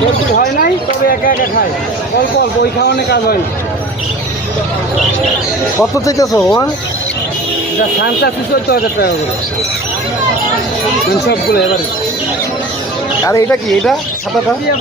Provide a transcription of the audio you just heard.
পেট হয় নাই, তবে একা একা খায়, অল্প অল্প, ওই খাওয়ানে কাজ হয় না। কত চাইতেছো মা? এটা সানটা 14,000 টাকা করে সবগুলো এবারে। আর এটা কি, এটা সাদাটা? হ্যাঁ।